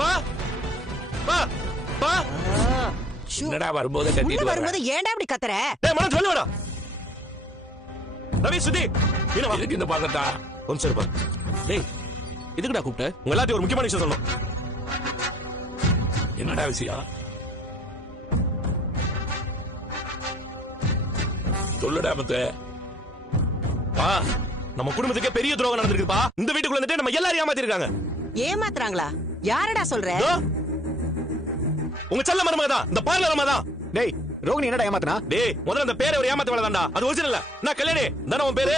பா பா பா என்னடா வரும்போது கத்திட்டு வரும்போது ஏன்டா இப்படி கத்துற? டேய் மனோ சொல்லுடா. ரவி சுதி என்ன இதுக்கு இந்த பாக்கட்டா கொஞ்சம் சரிப்பா. டேய் எதுக்குடா கூப்பிட்ட? உங்க எல்லாத்தையும் ஒரு முக்கியமான விஷயம் சொல்லணும். என்னடா விஷயம் சொல்லுடா முத்து. பா நம்ம குடும்பத்துக்கே பெரிய துரோகம் நடந்திருக்குப்பா. இந்த வீட்டுக்குள்ள வந்துட்டு நம்ம எல்லாரும் ஏமாத்திருக்காங்க. ஏமாத்துறாங்களா? யாரடா சொல்ற? உங்க செல்ல மருமக தான், இந்த பார்லர் அம்மா தான். டேய் ரோகிணி என்னடா ஏமாத்துனா? டேய் முதல்ல அந்த பேரை ஒரு ஏமாத்த வேலை தான்டா. அது ஒரிஜினல் இல்ல. நான் கல்யாணி தானே உன் பேரு?